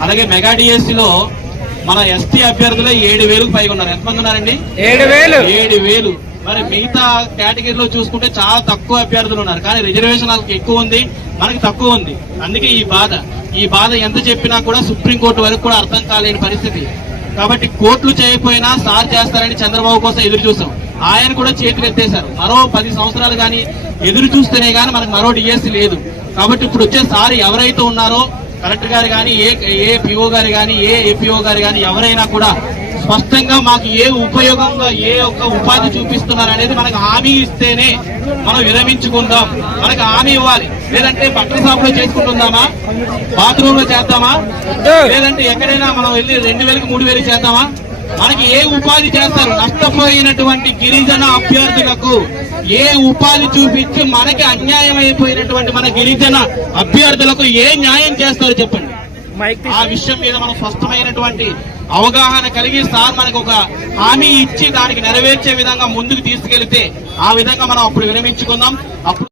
అలాగే mega DSC లో మన ఎస్టీ అభ్యర్థులు ఏడు వేలకు పైగా ఉన్నారు. ఎంతమంది ఉన్నారండి? ఏడు వేలు. ఏడు వేలు. మరి మిగతా కేటగిరీలో చూసుకుంటే చాలా తక్కువ అభ్యర్థులు ఉన్నారు. కానీ రిజర్వేషన్ వాళ్ళకి ఎక్కువ ఉంది. మనకి తక్కువ ఉంది. అందుకే ఈ బాధ. ఈ బాధ ఎంత చెప్పినా కూడా సుప్రీంకోర్టు వరకు కూడా అర్థం కాలేని పరిస్థితి. కాబట్టి కోర్టులు చేయకపోయినా సార్ చేస్తారని చంద్రబాబు కోసం ఎదురు చూసాం. ఆయన కూడా చేతులు ఎత్తేశారు. మరో పది సంవత్సరాలు కానీ ఎదురు చూస్తేనే గానీ మనకు మరో డిఎస్సి లేదు. కాబట్టి ఇప్పుడు వచ్చే సార్ ఎవరైతే ఉన్నారో కలెక్టర్ గారు కానీ ఏ ఏ పిఓ గారు కానీ ఏ ఏపీఓ గారు కానీ ఎవరైనా కూడా స్పష్టంగా మాకు ఏ ఉపయోగంగా ఏ ఒక్క ఉపాధి చూపిస్తున్నారు అనేది మనకు హామీ ఇస్తేనే మనం విరమించుకుందాం. మనకు హామీ ఇవ్వాలి. లేదంటే బట్టల షాపులో చేసుకుంటుందామా? బాత్రూమ్లో చేద్దామా లేదంటే ఎక్కడైనా మనం వెళ్ళి రెండు వేలకు మూడు వేలు చేద్దామా? మనకి ఏ ఉపాధి చేస్తారు? నష్టపోయినటువంటి గిరిజన అభ్యర్థులకు ఏ ఉపాధి చూపించి మనకి అన్యాయం అయిపోయినటువంటి మన గిరిజన అభ్యర్థులకు ఏ న్యాయం చేస్తారు చెప్పండి. ఆ విషయం మీద మనం స్పష్టమైనటువంటి అవగాహన కలిగి సార్ మనకు ఒక హామీ ఇచ్చి దానికి నెరవేర్చే విధంగా ముందుకు తీసుకెళ్తే ఆ విధంగా మనం అప్పుడు విరమించుకుందాం. అప్పుడు